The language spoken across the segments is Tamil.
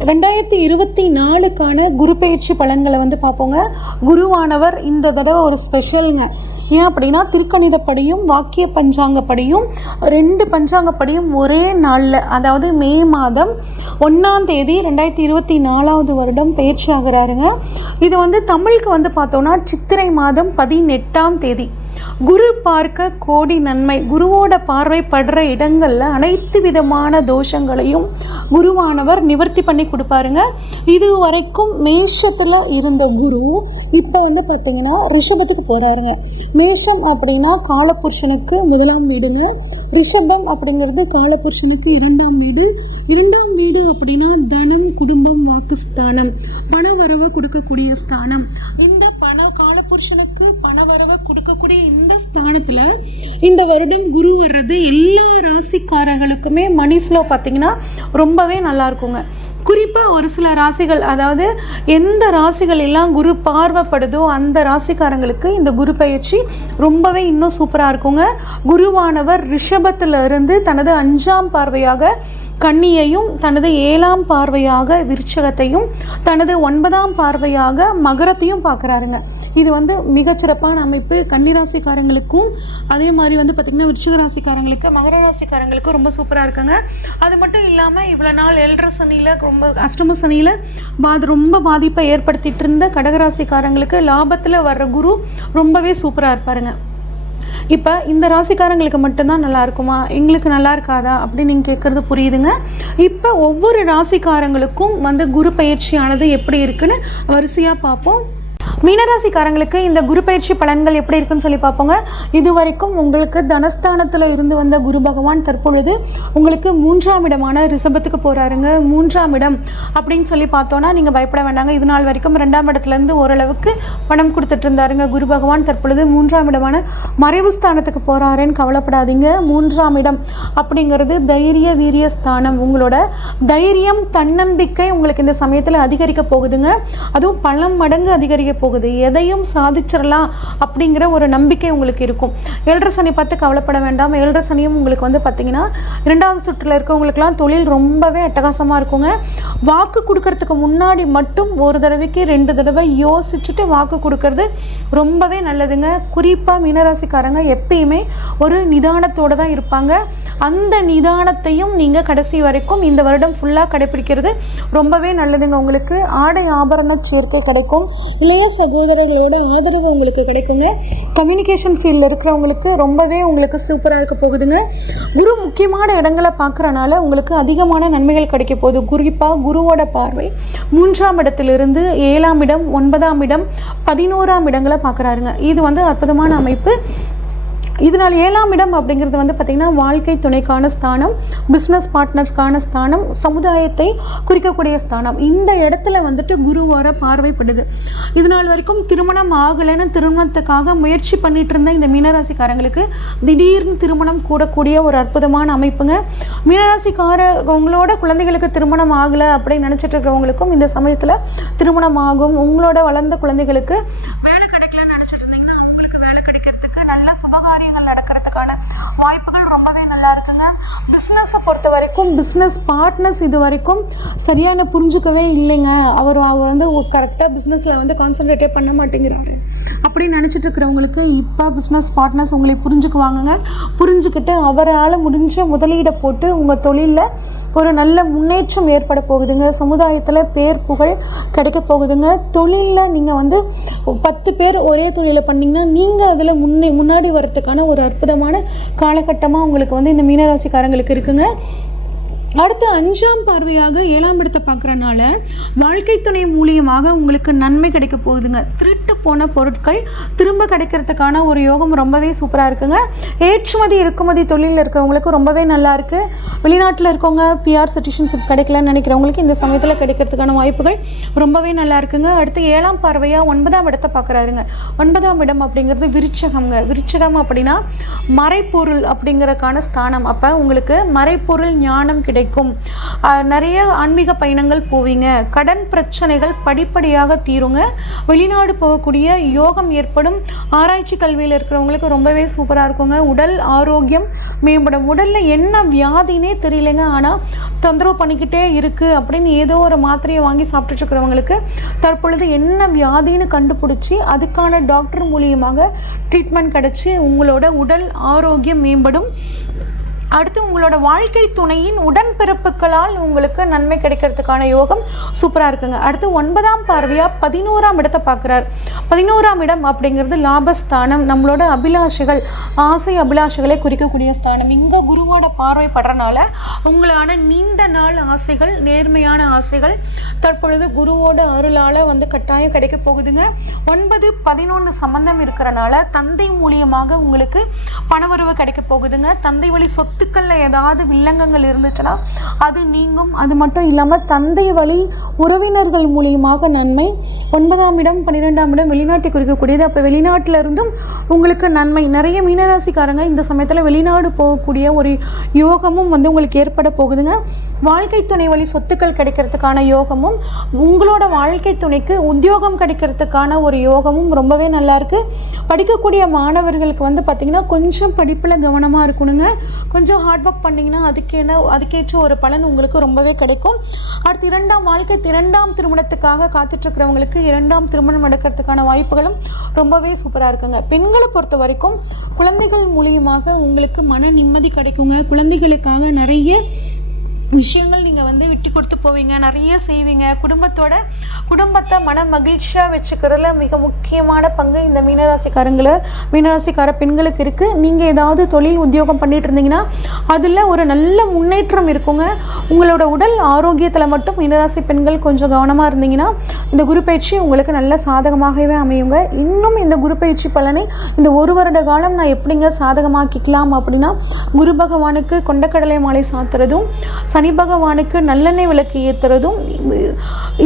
ரெண்டாயிரத்தி இருபத்தி நாலுக்கான குரு பயிற்சி பலன்களை வந்து பார்ப்போங்க. குருவானவர் இந்த தடவை ஒரு ஸ்பெஷலுங்க ஏன் அப்படின்னா திருக்கணிதப்படியும் வாக்கிய பஞ்சாங்கப்படியும் ரெண்டு பஞ்சாங்கப்படியும் ஒரே நாளில் அதாவது மே மாதம் ஒன்றாம் தேதி ரெண்டாயிரத்தி இருபத்தி நாலாவது வருடம் பயிற்சி ஆகிறாருங்க. இது வந்து தமிழுக்கு வந்து பார்த்தோன்னா சித்திரை மாதம் பதினெட்டாம் தேதி. குரு பார்க்க கோடி நன்மை. குருவோட பார்வை படுற அனைத்து விதமான தோஷங்களையும் குருவானவர் நிவர்த்தி பண்ணி கொடுப்பாருங்க. இது வரைக்கும் மேஷத்தில் இருந்த குரு இப்போ வந்து பார்த்தீங்கன்னா ரிஷபத்துக்கு போகிறாருங்க மேஷம் அப்படின்னா காலபுருஷனுக்கு முதலாம் வீடுங்க. ரிஷபம் அப்படிங்கிறது காலபுருஷனுக்கு இரண்டாம் வீடு. இரண்டாம் வீடு அப்படின்னா தனம் குடும்பம் வாக்குஸ்தானம் பண வரவை கொடுக்கக்கூடிய ஸ்தானம். இந்த புருஷனுக்கு பண வரவை கொடுக்கக்கூடிய இந்த ஸ்தானத்தில் இந்த வருடம் குரு வர்றது எல்லா ராசிக்காரர்களுக்குமே மணி ஃப்ளோ பார்த்தீங்கன்னா ரொம்பவே நல்லா இருக்குங்க. குறிப்பாக ஒரு சில ராசிகள் அதாவது எந்த ராசிகள் எல்லாம் குரு பார்வைப்படுதோ அந்த ராசிக்காரங்களுக்கு இந்த குரு பயிற்சி ரொம்பவே இன்னும் சூப்பராக இருக்குங்க. குருவானவர் ரிஷபத்தில் இருந்து தனது அஞ்சாம் பார்வையாக கன்னியையும் தனது ஏழாம் பார்வையாக விருச்சகத்தையும் தனது ஒன்பதாம் பார்வையாக மகரத்தையும் பார்க்குறாருங்க. இது வந்து மிகச்சிறப்பான அமைப்பு. கன்னிராசிக்காரங்களுக்கும் அதே மாதிரி வந்து பார்த்திங்கன்னா விருச்சிக ராசிக்காரங்களுக்கு மகர ராசிக்காரங்களுக்கும் ரொம்ப சூப்பராக இருக்குங்க. அது மட்டும் இல்லாமல் இவ்வளோ நாள் எல்ற சனியில் ரொம்ப அஷ்டம சனியில் பாது ரொம்ப பாதிப்பை ஏற்படுத்திட்டு இருந்த கடகராசிக்காரங்களுக்கு லாபத்தில் வர்ற குரு ரொம்பவே சூப்பராக இருப்பாருங்க. இப்போ இந்த ராசிக்காரங்களுக்கு மட்டும்தான் நல்லா இருக்குமா? எங்களுக்கு நல்லா இருக்காதா? அப்படின்னு நீங்கள் கேட்குறது புரியுதுங்க. இப்போ ஒவ்வொரு ராசிக்காரங்களுக்கும் வந்து குரு பயிற்சியானது எப்படி இருக்குன்னு வரிசையாக பார்ப்போம். மீனராசிக்காரங்களுக்கு இந்த குரு பயிற்சி பலன்கள் எப்படி இருக்குன்னு சொல்லி பார்ப்போங்க. இது வரைக்கும் உங்களுக்கு தனஸ்தானத்தில் இருந்து வந்த குரு பகவான் தற்பொழுது உங்களுக்கு மூன்றாம் இடமான ரிஷபத்துக்கு போகிறாருங்க மூன்றாம் இடம் அப்படின்னு சொல்லி பார்த்தோன்னா நீங்கள் பயப்பட வேண்டாங்க. இது நாள் வரைக்கும் ரெண்டாம் இடத்துலேருந்து ஓரளவுக்கு பணம் கொடுத்துட்டு இருந்தாருங்க. குரு பகவான் தற்பொழுது மூன்றாம் இடமான மறைவு ஸ்தானத்துக்கு போகிறாருன்னு கவலைப்படாதீங்க. மூன்றாம் இடம் அப்படிங்கிறது தைரிய வீரிய ஸ்தானம். உங்களோட தைரியம் தன்னம்பிக்கை உங்களுக்கு இந்த சமயத்தில் அதிகரிக்க போகுதுங்க. அதுவும் பல மடங்கு அதிகரிக்க போகுது. எதையும் சாதிச்சிடலாம் அப்படிங்கிற ஒரு நம்பிக்கை உங்களுக்கு இருக்கும். ஏழரை சனி பார்த்து கவலைப்பட வேண்டாம். ஏழரை சனியும் உங்களுக்கு வந்து பார்த்தீங்கன்னா இரண்டாவது சுற்றில் இருக்கவங்களுக்குலாம் தொழில் ரொம்பவே அட்டகாசமாக இருக்குங்க. வாக்கு கொடுக்கறதுக்கு முன்னாடி மட்டும் ஒரு தடவைக்கு ரெண்டு தடவை யோசிச்சுட்டு வாக்கு கொடுக்கறது ரொம்பவே நல்லதுங்க. குறிப்பாக மீனராசிக்காரங்க எப்பயுமே ஒரு நிதானத்தோடு தான் இருப்பாங்க. அந்த நிதானத்தையும் நீங்கள் கடைசி வரைக்கும் இந்த வருடம் ஃபுல்லாக கடைபிடிக்கிறது ரொம்பவே நல்லதுங்க. உங்களுக்கு ஆடை ஆபரண சேர்க்கை கிடைக்கும். இளைய சகோதரர்களோட ஆதரவு உங்களுக்கு கிடைக்குங்க. கம்யூனிகேஷன் ஃபீல்டில் இருக்கிறவங்களுக்கு ரொம்பவே உங்களுக்கு சூப்பராக இருக்க போகுதுங்க. குரு முக்கியமான இடங்களை பார்க்குறனால உங்களுக்கு அதிகமான நன்மைகள் கிடைக்க போகுது. குறிப்பாக குருவோட பார்வை மூன்றாம் இடத்திலிருந்து ஏழாம் இடம் ஒன்பதாம் இடம் பதினோராம் இடங்களை பார்க்குறாருங்க. இது வந்து அற்புதமான அமைப்பு. இதனால் ஏழாம் இடம் அப்படிங்கிறது வந்து பார்த்திங்கன்னா வாழ்க்கை துணைக்கான ஸ்தானம் பிஸ்னஸ் பார்ட்னர்ஸ்க்கான ஸ்தானம் சமுதாயத்தை குறிக்கக்கூடிய ஸ்தானம். இந்த இடத்துல வந்துட்டு குரு வர பார்வைப்படுது. இது நாள் வரைக்கும் திருமணம் ஆகலைன்னு திருமணத்துக்காக முயற்சி பண்ணிட்டு இருந்த இந்த மீனராசிக்காரங்களுக்கு திடீர்னு திருமணம் கூடக்கூடிய ஒரு அற்புதமான அமைப்புங்க. மீனராசிக்கார உங்களோட குழந்தைகளுக்கு திருமணம் ஆகலை அப்படின்னு நினச்சிட்டு இருக்கிறவங்களுக்கும் இந்த சமயத்தில் திருமணம் ஆகும். உங்களோட வளர்ந்த குழந்தைகளுக்கு வேலை கிடைக்கலன்னு நினச்சிட்டு இருந்தீங்கன்னா அவங்களுக்கு வேலை கிடைக்கிறதுக்கு நல்ல சுபகாரியங்கள் நடக்கிறதுக்கான வாய்ப்புகள் ரொம்பவே நல்லா இருக்குங்க. பிஸ்னஸை பொறுத்த வரைக்கும் பிஸ்னஸ் பார்ட்னர்ஸ் இது வரைக்கும் சரியான புரிஞ்சுக்கவே இல்லைங்க. அவர் அவர் வந்து கரெக்டாக பிஸ்னஸில் வந்து கான்சன்ட்ரேட்டே பண்ண மாட்டேங்கிறாரு. அப்படின்னு நினச்சிட்டு இருக்கிறவங்களுக்கு இப்போ பிஸ்னஸ் பார்ட்னர்ஸ் உங்களை புரிஞ்சுக்குவாங்கங்க. புரிஞ்சுக்கிட்டு அவரால் முடிஞ்ச முதலீடை போட்டு உங்கள் தொழிலில் ஒரு நல்ல முன்னேற்றம் ஏற்பட போகுதுங்க. சமுதாயத்தில் பேர் புகழ் கிடைக்க போகுதுங்க. தொழிலில் நீங்கள் வந்து பத்து பேர் ஒரே தொழிலை பண்ணிங்கன்னா நீங்கள் அதில் முன்னே முன்னாடி வரத்துக்கான ஒரு அற்புதமான காலகட்டமாக உங்களுக்கு வந்து இந்த மீனராசிக்காரங்களுக்கு இருக்குங்க அடுத்து அஞ்சாம் பார்வையாக ஏழாம் இடத்தை பார்க்குறனால வாழ்க்கை துணை மூலியமாக உங்களுக்கு நன்மை கிடைக்க போகுதுங்க. திருட்டு போன பொருட்கள் திரும்ப கிடைக்கிறதுக்கான ஒரு யோகம் ரொம்பவே சூப்பராக இருக்குங்க. ஏற்றுமதி இறக்குமதி தொழிலில் இருக்கிறவங்களுக்கு ரொம்பவே நல்லா இருக்குது வெளிநாட்டில் இருக்கவங்க பிஆர் சிட்டிசன்ஷிப் கிடைக்கலன்னு நினைக்கிறவங்களுக்கு இந்த சமயத்தில் கிடைக்கிறதுக்கான வாய்ப்புகள் ரொம்பவே நல்லா இருக்குங்க. அடுத்து ஏழாம் பார்வையாக ஒன்பதாம் இடத்தை பார்க்குறாருங்க. ஒன்பதாம் இடம் அப்படிங்கிறது விருச்சகம்ங்க. விருச்சகம் அப்படின்னா மறைப்பொருள் அப்படிங்கறக்கான ஸ்தானம். அப்போ உங்களுக்கு மறைப்பொருள் ஞானம் கிடைக்கும். கிடைக்கும். நிறைய ஆன்மீக பயணங்கள் போவீங்க. கடன் பிரச்சனைகள் படிப்படியாக தீருங்க. வெளிநாடு போகக்கூடிய யோகம் ஏற்படும். ஆராய்ச்சி கல்வியில் இருக்கிறவங்களுக்கு ரொம்பவே சூப்பராக இருக்குங்க. உடல் ஆரோக்கியம் மேம்படும். உடலில் என்ன வியாதினே தெரியலைங்க. ஆனால் தொந்தரவு பண்ணிக்கிட்டே இருக்குது அப்படின்னு ஏதோ ஒரு மாத்திரையை வாங்கி சாப்பிட்டுட்டு தற்பொழுது என்ன வியாதின்னு கண்டுபிடிச்சி அதுக்கான டாக்டர் மூலியமாக ட்ரீட்மெண்ட் கிடச்சி உங்களோட உடல் ஆரோக்கியம் மேம்படும். அடுத்து உங்களோட வாழ்க்கை துணையின் உடன்பிறப்புகளால் உங்களுக்கு நன்மை கிடைக்கிறதுக்கான யோகம் சூப்பராக இருக்குங்க. அடுத்து ஒன்பதாம் பார்வையாக பதினோராம் இடத்தை பார்க்குறார். பதினோராம் இடம் அப்படிங்கிறது லாபஸ்தானம். நம்மளோட அபிலாஷைகள் ஆசை அபிலாஷைகளை குறிக்கக்கூடிய ஸ்தானம். இங்கே குருவோட பார்வை படுறனால உங்களான நீண்ட நாள் ஆசைகள் நேர்மையான ஆசைகள் தற்பொழுது குருவோட அருளால் வந்து கட்டாயம் கிடைக்க போகுதுங்க. ஒன்பது பதினொன்று சம்பந்தம் இருக்கிறனால தந்தை மூலியமாக உங்களுக்கு பணவரவு கிடைக்க போகுதுங்க. தந்தை வழி சொத்துக்களில் ஏதாவது வில்லங்கங்கள் இருந்துச்சுன்னா அது நீங்கும். அது மட்டும் இல்லாமல் தந்தை வழி உறவினர்கள் மூலியமாக நன்மை. ஒன்பதாம் இடம் பன்னிரெண்டாம் இடம் வெளிநாட்டை குறிக்கக்கூடியது. அப்போ வெளிநாட்டில் இருந்தும் உங்களுக்கு நன்மை. நிறைய மீனராசிக்காரங்க இந்த சமயத்தில் வெளிநாடு போகக்கூடிய ஒரு யோகமும் வந்து உங்களுக்கு ஏற்பட போகுதுங்க. வாழ்க்கை துணை வழி சொத்துக்கள் கிடைக்கிறதுக்கான யோகமும் உங்களோட வாழ்க்கை துணைக்கு உத்தியோகம் கிடைக்கிறதுக்கான ஒரு யோகமும் ரொம்பவே நல்லாயிருக்கு படிக்கக்கூடிய மாணவர்களுக்கு வந்து பார்த்திங்கன்னா கொஞ்சம் படிப்பில் கவனமாக இருக்கணுங்க. கொஞ்சம் ஹார்ட் ஒர்க் பண்ணிங்கன்னா அதுக்கேன அதுக்கேற்ற ஒரு பலன் உங்களுக்கு ரொம்பவே கிடைக்கும். அடுத்து இரண்டாம் வாழ்க்கை இரண்டாம் திருமணத்துக்காக காத்துட்ருக்கிறவங்களுக்கு இரண்டாம் திருமணம் நடக்கிறதுக்கான வாய்ப்புகளும் ரொம்பவே சூப்பராக இருக்குங்க. பெண்களை பொறுத்த வரைக்கும் குழந்தைகள் மூலியமாக உங்களுக்கு மன நிம்மதி கிடைக்குங்க. குழந்தைகளுக்காக நிறைய விஷயங்கள் நீங்கள் வந்து விட்டு கொடுத்து போவீங்க நிறைய செய்வீங்க. குடும்பத்தோட குடும்பத்தை மன மகிழ்ச்சியாக வச்சுக்கிறதுல மிக முக்கியமான பங்கு இந்த மீனராசிக்காரங்களை மீனராசிக்கார பெண்களுக்கு இருக்குது நீங்கள் ஏதாவது தொழில் உத்தியோகம் பண்ணிட்டு இருந்தீங்கன்னா அதில் ஒரு நல்ல முன்னேற்றம் இருக்குங்க. உங்களோட உடல் ஆரோக்கியத்தில் மட்டும் மீனராசி பெண்கள் கொஞ்சம் கவனமாக இருந்தீங்கன்னா இந்த குரு பயிற்சி உங்களுக்கு நல்ல சாதகமாகவே அமையுங்க. இன்னும் இந்த குரு பயிற்சி பலனை இந்த ஒரு வருட காலம் நான் எப்படிங்க சாதகமாக்கிக்கலாம் அப்படின்னா குரு பகவானுக்கு கொண்டக்கடலை மாலை சாத்துறதும் சனி பகவானுக்கு நல்லெண்ணெய் விளக்கு ஏற்றுறதும்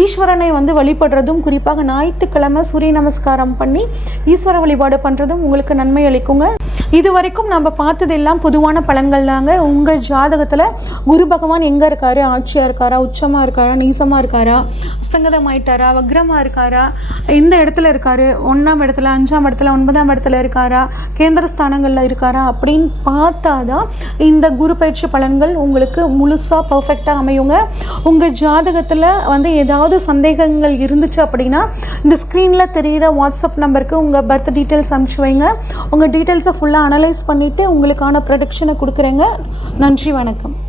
ஈஸ்வரனை வந்து வழிபடுறதும் குறிப்பாக ஞாயிற்றுக்கிழமை சூரிய நமஸ்காரம் பண்ணி ஈஸ்வர வழிபாடு பண்ணுறதும் உங்களுக்கு நன்மை அளிக்குங்க. இது வரைக்கும் நம்ம பார்த்ததெல்லாம் பொதுவான பலன்கள் தாங்க. உங்கள் ஜாதகத்தில் குரு பகவான் எங்கே இருக்காரு? ஆட்சியாக இருக்காரா? உச்சமாக இருக்காரா? நீசமாக இருக்காரா? அஸ்தங்கதமாயிட்டாரா? வக்ரமாக இருக்காரா? எந்த இடத்துல இருக்காரு? ஒன்றாம் இடத்துல அஞ்சாம் இடத்துல ஒன்பதாம் இடத்துல இருக்காரா? கேந்திர ஸ்தானங்களில் இருக்காரா? அப்படின்னு பார்த்தா தான் இந்த குரு பயிற்சி பலன்கள் உங்களுக்கு முழுசாக பர்ஃபெக்டாக அமையுங்க. உங்கள் ஜாதகத்தில் வந்து ஏதாவது சந்தேகங்கள் இருந்துச்சு அப்படின்னா இந்த ஸ்க்ரீனில் தெரிகிற வாட்ஸ்அப் நம்பருக்கு உங்கள் பர்த் டீட்டெயில்ஸ் அனுப்பிச்சி வைங்க. உங்கள் டீட்டெயில்ஸை ஃபுல்லாக அனலைஸ் பண்ணிவிட்டு உங்களுக்கான ப்ரொடக்ஷனை கொடுக்குறேங்க. நன்றி வணக்கம்.